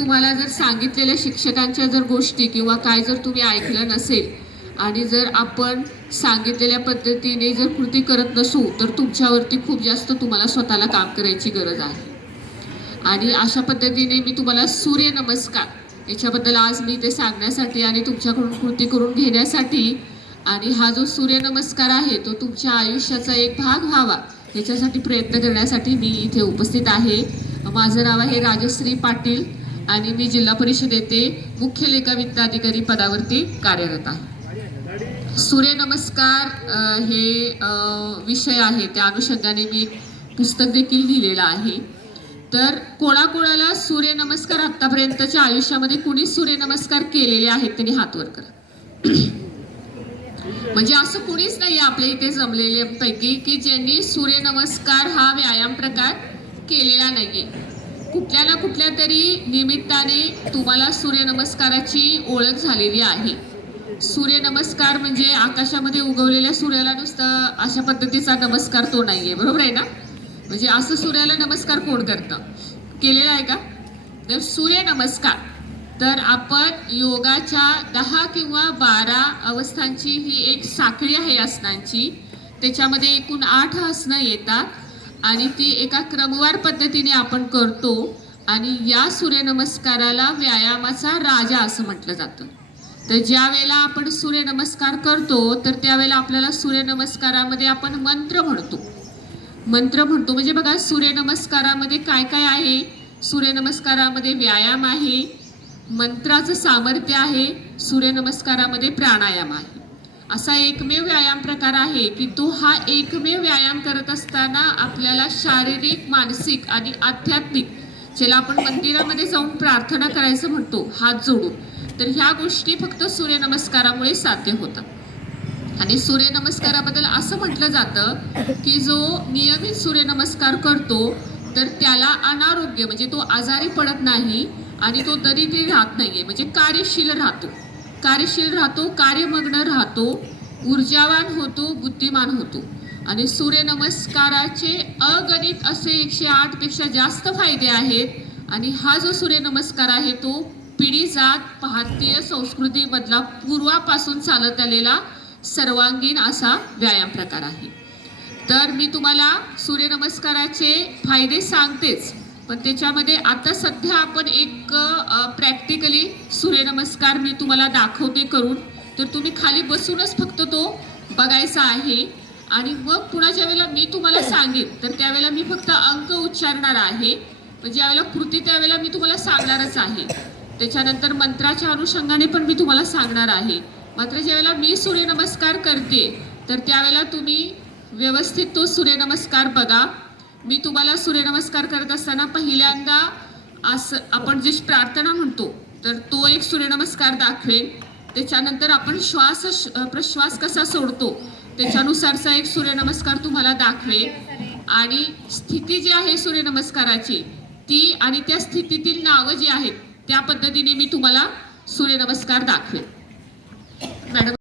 तुम्हाला जर सांगितलेल्या शिक्षकांच्या जर गोष्टी किंवा काय जर तुम्ही ऐकलं नसेल आणि जर आपण सांगितलेल्या पद्धतीने जर कृती करत नसू तर तुमच्यावरती खूप जास्त तुम्हाला स्वतःला काम करायची गरज आहे। आणि अशा पद्धतीने मी तुम्हाला सूर्यनमस्कार याच्याबद्दल आज मी ते सांगण्यासाठी आणि तुमच्याकडून कृती करून घेण्यासाठी आणि हा जो सूर्यनमस्कार आहे तो तुमच्या आयुष्याचा एक भाग व्हावा याच्यासाठी प्रयत्न करण्यासाठी मी इथे उपस्थित आहे। माझं नाव आहे राजश्री पाटील आणि मी जिल्हा परिषद येथे मुख्य लेखा वित्त अधिकारी पदावरती कार्यरत आहे। सूर्यनमस्कार हे विषय आहे त्या अनुषंगाने मी पुस्तक देखील लिहिलेलं आहे। तर कोणाकोणाला सूर्यनमस्कार आतापर्यंतच्या आयुष्यामध्ये कुणी सूर्यनमस्कार केलेले आहेत त्यांनी हात वर करा। म्हणजे असं कुणीच नाही आपल्या इथे जमलेल्यांपैकी की ज्यांनी सूर्यनमस्कार हा व्यायाम प्रकार केलेला नाहीये। कुठल्या ना कुठल्या तरी निमित्ताने तुम्हाला सूर्यनमस्काराची ओळख झालेली आहे। सूर्यनमस्कार म्हणजे आकाशामध्ये उगवलेल्या सूर्याला नुसतं अशा पद्धतीचा नमस्कार तो नाहीये, बरोबर आहे ना? म्हणजे असं सूर्याला नमस्कार कोण करतं? केलेला आहे का? तर सूर्यनमस्कार तर आपण योगाच्या 10 किंवा 12 अवस्थांची ही एक साखळी आहे आसनांची। त्याच्यामध्ये एकूण 8 आसनं येतात आणि ती एका क्रमवार पद्धतीने आपण करतो आणि या सूर्यनमस्काराला व्यायामाचा राजा असं म्हटलं जातं। तर ज्या वेळेला आपण सूर्यनमस्कार करतो तर त्यावेळेला आपल्याला सूर्यनमस्कारामध्ये आपण मंत्र म्हणतो म्हणजे बघा सूर्यनमस्कारामध्ये काय काय आहे? सूर्यनमस्कारामध्ये व्यायाम आहे, मंत्राचं सामर्थ्य आहे, सूर्यनमस्कारामध्ये प्राणायाम आहे। असा एकमेव व्यायाम प्रकार आहे की तो हा एकमेव व्यायाम करत असताना आपल्याला शारीरिक, मानसिक आणि आध्यात्मिक ज्याला आपण मंदिरामध्ये जाऊन प्रार्थना करायचं म्हणतो हात जोडून, तर ह्या गोष्टी फक्त सूर्यनमस्कारामुळे साध्य होतात। आणि सूर्यनमस्काराबद्दल असं म्हटलं जातं की जो नियमित सूर्यनमस्कार करतो तर त्याला अनारोग्य म्हणजे तो आजारी पडत नाही आणि तो दरिद्री राहत नाहीये, म्हणजे कार्यशील राहतो, कार्यमग्न राहतो, ऊर्जावान होतो, बुद्धिमान होतो। आणि सूर्यनमस्काराचे अगणित असे 108 पेक्षा जास्त फायदे आहेत। आणि हा जो सूर्यनमस्कार आहे तो पिढी जात भारतीय संस्कृतीमधला पूर्वापासून चालत आलेला सर्वांगीण असा व्यायाम प्रकार आहे। तर मी तुम्हाला सूर्यनमस्काराचे फायदे सांगतेच, पण त्याच्यामध्ये आता सध्या आपण एक प्रॅक्टिकली सूर्यनमस्कार मी तुम्हाला दाखवते करून, तर तुम्ही खाली बसूनच फक्त तो बघायचा आहे। आणि मग पुन्हा ज्या वेळेला मी तुम्हाला सांगेन तर त्यावेळेला मी फक्त अंक उच्चारणार आहे, म्हणजे ज्यावेळेला कृती त्यावेळेला मी तुम्हाला सांगणारच आहे। त्याच्यानंतर मंत्राच्या अनुषंगाने पण मी तुम्हाला सांगणार आहे। मात्र ज्यावेळेला मी सूर्यनमस्कार करते तर त्यावेळेला तुम्ही व्यवस्थित तो सूर्यनमस्कार बघा। मी तुम्हाला सूर्यनमस्कार करत असताना पहिल्यांदा असं आपण जी प्रार्थना म्हणतो तर तो एक सूर्यनमस्कार दाखवेन। त्याच्यानंतर आपण प्रश्वास कसा सोडतो त्याच्यानुसारचा एक सूर्यनमस्कार तुम्हाला दाखवेन। आणि स्थिती जी आहे सूर्यनमस्काराची ती आणि त्या स्थितीतील नावं जी आहेत त्या पद्धतीने मी तुम्हाला सूर्यनमस्कार दाखवेन। मॅडम